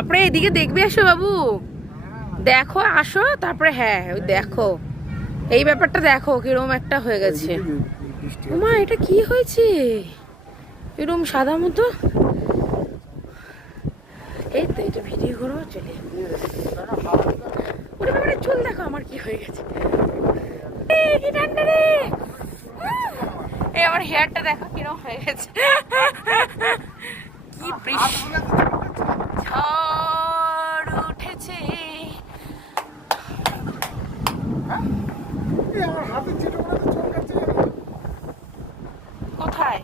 আপনি এদিকে দেখবে আসো বাবু, দেখো আসো তারপরে। হ্যাঁ ওই দেখো, এই ব্যাপারটা দেখো কিরকম একটা হয়ে গেছে। ওমা এটা কি হয়েছে এরকম সাদা মতো? এই তো এটা ভিডিও করো চলে। ওরে বাবারে চুল দেখো আমার কি হয়ে গেছে। কি ঠান্ডা রে। এই আমার হেয়ারটা দেখো কিরকম হয়ে গেছে। কি বৃষ্টি, ঝড় উঠেছে। কোথায়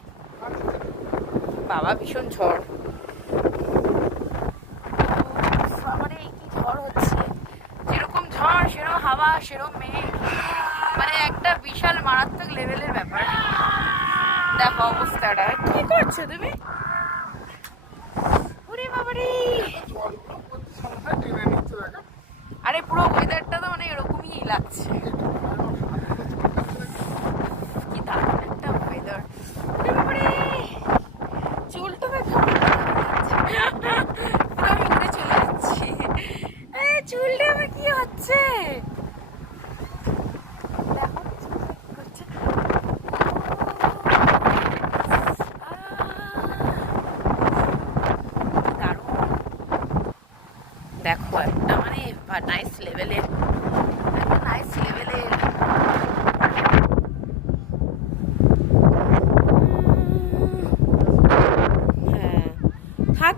বাবা ভীষণ ঝড়। মানে কি ঝড় হচ্ছে, যেরকম ঝড় সেরকম হাওয়া সেরকম মেঘ, মানে একটা বিশাল মারাত্মক লেভেলের ব্যাপার। দেখো অবস্থাটা, কি করছো তুমি? ওরে বাবারে, আরে পুরো ওয়েদারটা তো মানে এরকমই লাগছে। কি দারুণ একটা ওয়েদার। ওরে বাবারে, চুলটা দেখো আমি উড়ে চলে যাচ্ছি। চুলটা আমার কি হচ্ছে দেখো, কি করছে। দারুণ দেখো, একটা মানে নাইস লেভেলের, একটা নাইস লেভেলের। হ্যাঁ থাক।